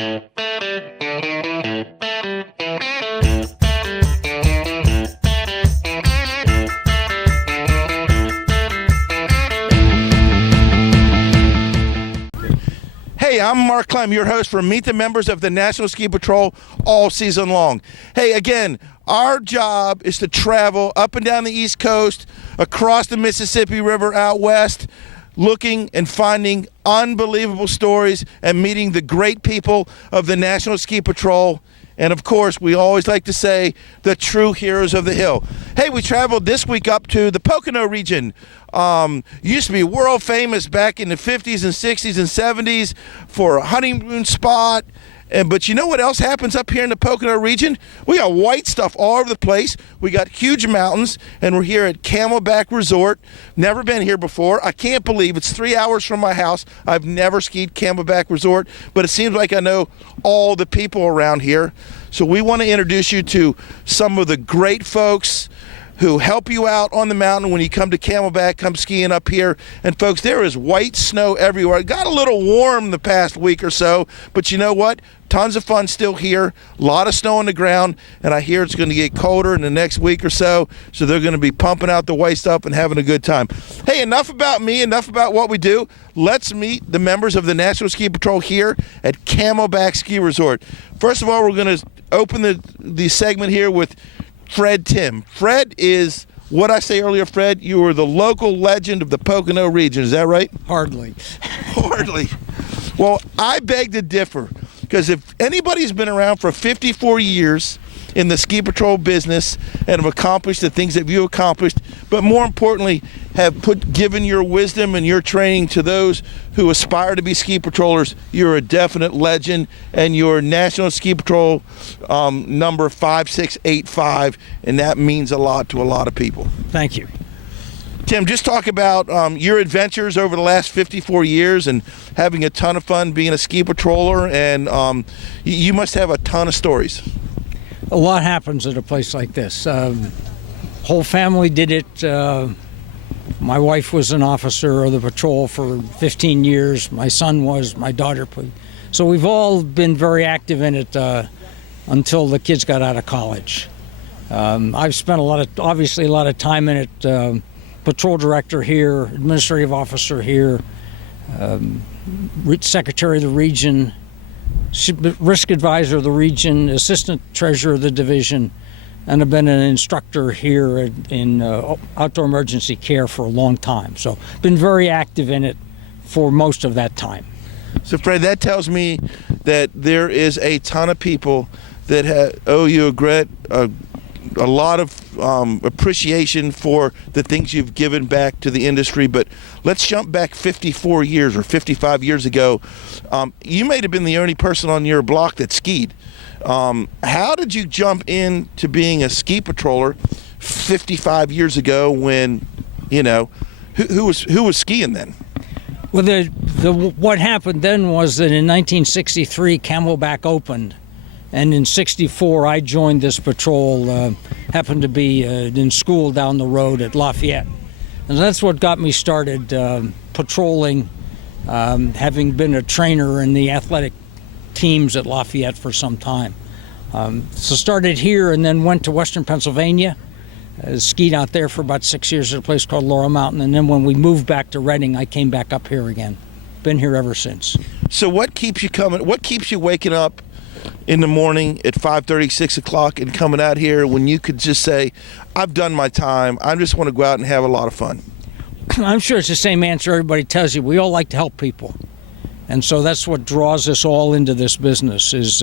Hey, I'm Mark Clem, your host for Meet the Members of the National Ski Patrol all season long. Hey, again, our job is to travel up and down the East Coast, across the Mississippi River out west, looking and finding unbelievable stories and meeting the great people of the National Ski Patrol. And of course, we always like to say the true heroes of the hill. Hey, we traveled this week up to the Pocono region. Used to be world famous back in the 50s and 60s and 70s for a honeymoon spot. But you know what else happens up here in the Pocono region? We got white stuff all over the place. We got huge mountains, and we're here at Camelback Resort. Never been here before. I can't believe it's 3 hours from my house. I've never skied Camelback Resort, but it seems like I know all the people around here. So we want to introduce you to some of the great folks who help you out on the mountain when you come to Camelback, come skiing up here. And folks, there is white snow everywhere. It got a little warm the past week or so, but you know what? Tons of fun still here. A lot of snow on the ground, and I hear it's going to get colder in the next week or so, so they're going to be pumping out the white stuff and having a good time. Hey, enough about me, enough about what we do. Let's meet the members of the National Ski Patrol here at Camelback Ski Resort. First of all, we're going to open the segment here with Fred Tim. Fred is, what I say earlier, Fred, you are the local legend of the Pocono region. Is that right? Hardly. Hardly. Well, I beg to differ, because if anybody's been around for 54 years in the ski patrol business and have accomplished the things that you accomplished, but more importantly, have given your wisdom and your training to those who aspire to be ski patrollers, you're a definite legend, and you're National Ski Patrol number 5685, and that means a lot to a lot of people. Thank you. Tim, just talk about your adventures over the last 54 years and having a ton of fun being a ski patroller, and you must have a ton of stories. A lot happens at a place like this. Whole family did it. My wife was an officer of the patrol for 15 years. My son was, my daughter played. So we've all been very active in it until the kids got out of college. I've spent obviously a lot of time in it. Patrol director here, administrative officer here, secretary of the region, risk advisor of the region, assistant treasurer of the division, and I've been an instructor here in outdoor emergency care for a long time. So been very active in it for most of that time. So Fred, that tells me that there is a ton of people that owe you a lot of appreciation for the things you've given back to the industry. But let's jump back 54 years or 55 years ago. You may have been the only person on your block that skied. How did you jump into being a ski patroller 55 years ago when, you know, who was skiing then? Well, what happened then was that in 1963, Camelback opened. And in 64, I joined this patrol, happened to be in school down the road at Lafayette. And that's what got me started patrolling, having been a trainer in the athletic teams at Lafayette for some time. So started here and then went to Western Pennsylvania, skied out there for about 6 years at a place called Laurel Mountain. And then when we moved back to Reading, I came back up here again. Been here ever since. So what keeps you coming? What keeps you waking up in the morning at 5:30, 6 o'clock and coming out here when you could just say, I've done my time, I just want to go out and have a lot of fun? I'm sure it's the same answer everybody tells you. We all like to help people. And so that's what draws us all into this business, is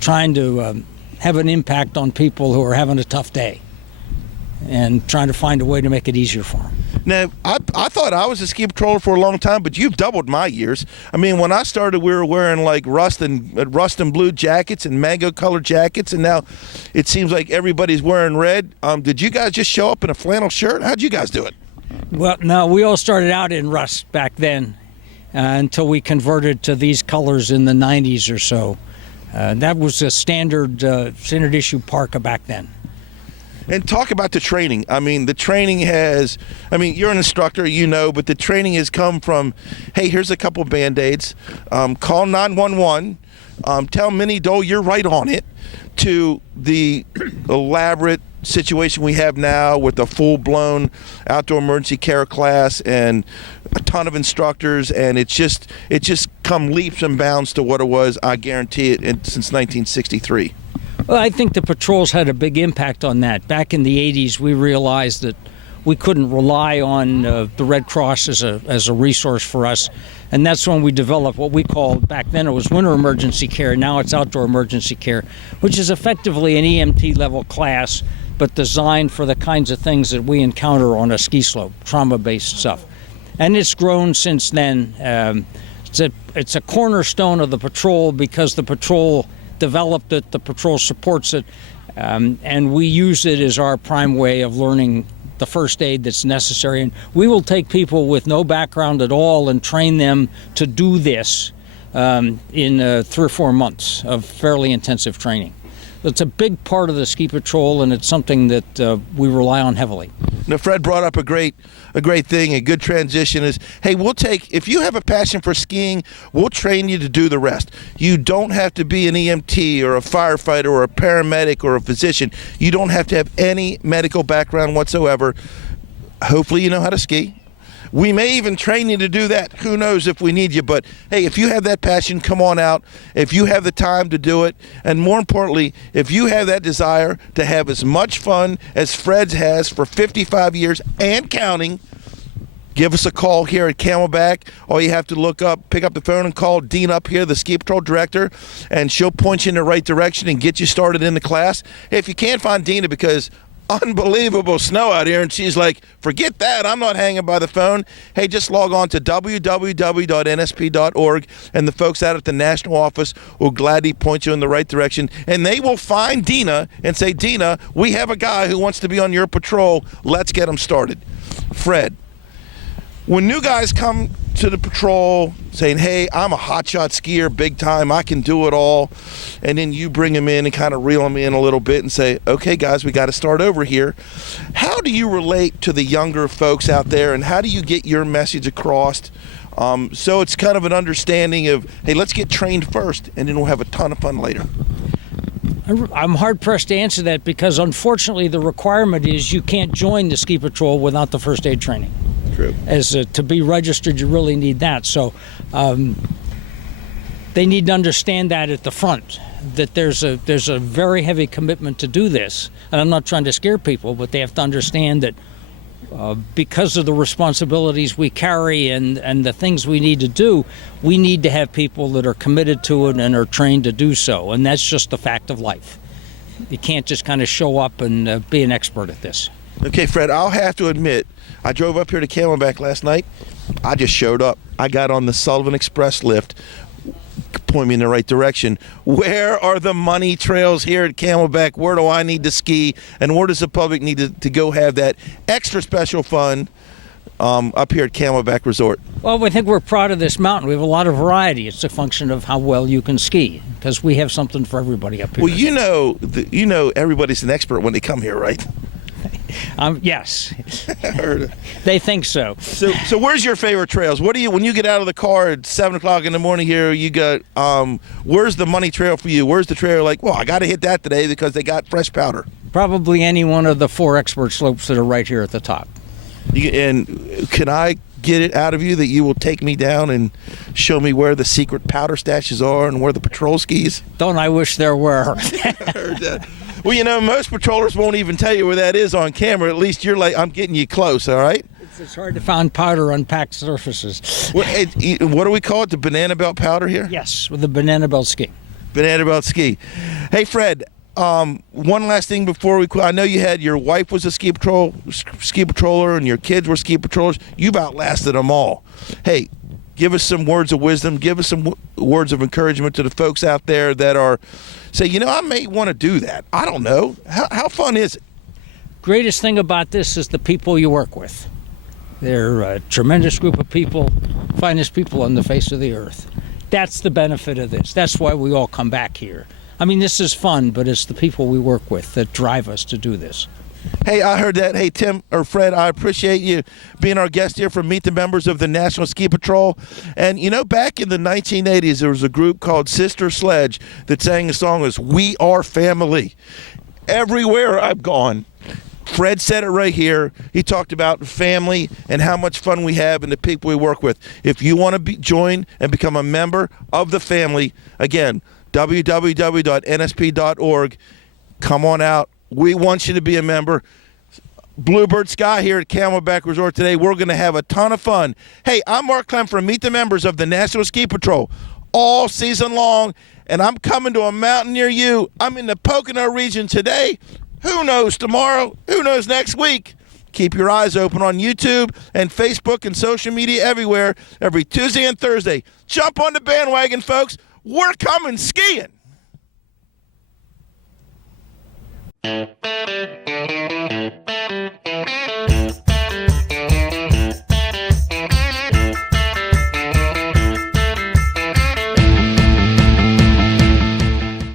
trying to have an impact on people who are having a tough day and trying to find a way to make it easier for them. Now, I thought I was a ski patroller for a long time, but you've doubled my years. I mean, when I started, we were wearing like rust and blue jackets and mango colored jackets, and now it seems like everybody's wearing red. Did you guys just show up in a flannel shirt? How'd you guys do it? Well, no, we all started out in rust back then until we converted to these colors in the 90s or so. That was a standard issue parka back then. And talk about the training. I mean, the training has, you're an instructor, you know, but the training has come from, hey, here's a couple Band-Aids, call 911, tell Minnie Dole you're right on it, to the elaborate situation we have now with a full-blown outdoor emergency care class and a ton of instructors, and it just come leaps and bounds to what it was, I guarantee it, since 1963. Well, I think the patrols had a big impact on that. Back in the 80s, we realized that we couldn't rely on the Red Cross as a resource for us, and that's when we developed what we called, back then it was winter emergency care, now it's outdoor emergency care, which is effectively an EMT level class, but designed for the kinds of things that we encounter on a ski slope, trauma-based stuff. And it's grown since then. It's a cornerstone of the patrol because the patrol developed it, the patrol supports it, and we use it as our prime way of learning the first aid that's necessary. And we will take people with no background at all and train them to do this in 3 or 4 months of fairly intensive training. It's a big part of the ski patrol, and it's something that we rely on heavily. Now, Fred brought up a great thing, a good transition is, hey, if you have a passion for skiing, we'll train you to do the rest. You don't have to be an EMT or a firefighter or a paramedic or a physician. You don't have to have any medical background whatsoever. Hopefully you know how to ski. We may even train you to do that. Who knows if we need you. But, hey, if you have that passion, come on out. If you have the time to do it, and more importantly, if you have that desire to have as much fun as Fred's has for 55 years and counting, give us a call here at Camelback. All you have to pick up the phone and call Dean up here, the ski patrol director, and she'll point you in the right direction and get you started in the class. If you can't find Dina because unbelievable snow out here, and she's like, forget that, I'm not hanging by the phone. Hey, just log on to www.nsp.org, and the folks out at the national office will gladly point you in the right direction, and they will find Dina and say, Dina, we have a guy who wants to be on your patrol. Let's get him started. Fred, when new guys come to the patrol saying, hey, I'm a hotshot skier, big time, I can do it all, and then you bring them in and kind of reel them in a little bit and say, okay, guys, we got to start over here. How do you relate to the younger folks out there, and how do you get your message across so it's kind of an understanding of, hey, let's get trained first, and then we'll have a ton of fun later? I'm hard-pressed to answer that because, unfortunately, the requirement is you can't join the ski patrol without the first aid training. True. To be registered, you really need that. So they need to understand that at the front, that there's a very heavy commitment to do this. And I'm not trying to scare people, but they have to understand that because of the responsibilities we carry and the things we need to do, we need to have people that are committed to it and are trained to do so. And that's just the fact of life. You can't just kind of show up and be an expert at this. Okay, Fred, I'll have to admit, I drove up here to Camelback last night. I just showed up. I got on the Sullivan Express lift. Point me in the right direction. Where are the money trails here at Camelback? Where do I need to ski? And where does the public need to go have that extra special fun up here at Camelback Resort? Well, I think we're proud of this mountain. We have a lot of variety. It's a function of how well you can ski, because we have something for everybody up here. Well, you know everybody's an expert when they come here, right? Yes. They think so. So where's your favorite trails? What do you, when you get out of the car at 7 o'clock in the morning here, you got, where's the money trail for you? Where's the trail like, well, I got to hit that today because they got fresh powder? Probably any one of the 4 expert slopes that are right here at the top. And can I get it out of you that you will take me down and show me where the secret powder stashes are and where the patrol skis? Don't I wish there were. Well, you know, most patrollers won't even tell you where that is on camera. At least you're like, I'm getting you close, all right? It's hard to find powder on packed surfaces. What do we call it, the banana belt powder here? Yes, with the banana belt ski. Banana belt ski. Hey, Fred, one last thing before we quit. I know you had, your wife was a ski patroller and your kids were ski patrollers. You've outlasted them all. Hey, give us some words of wisdom. Give us some words of encouragement to the folks out there that are, say, you know, I may want to do that. I don't know. How fun is it? Greatest thing about this is the people you work with. They're a tremendous group of people, finest people on the face of the earth. That's the benefit of this. That's why we all come back here. I mean, this is fun, but it's the people we work with that drive us to do this. Hey, I heard that. Hey, Tim or Fred, I appreciate you being our guest here from Meet the Members of the National Ski Patrol. And, you know, back in the 1980s, there was a group called Sister Sledge that sang a song as We Are Family. Everywhere I've gone, Fred said it right here. He talked about family and how much fun we have and the people we work with. If you want to join and become a member of the family, again, www.nsp.org. Come on out. We want you to be a member. Bluebird Sky here at Camelback Resort today. We're going to have a ton of fun. Hey, I'm Mark Clem from Meet the Members of the National Ski Patrol all season long, and I'm coming to a mountain near you. I'm in the Pocono region today. Who knows tomorrow? Who knows next week? Keep your eyes open on YouTube and Facebook and social media everywhere every Tuesday and Thursday. Jump on the bandwagon, folks. We're coming skiing.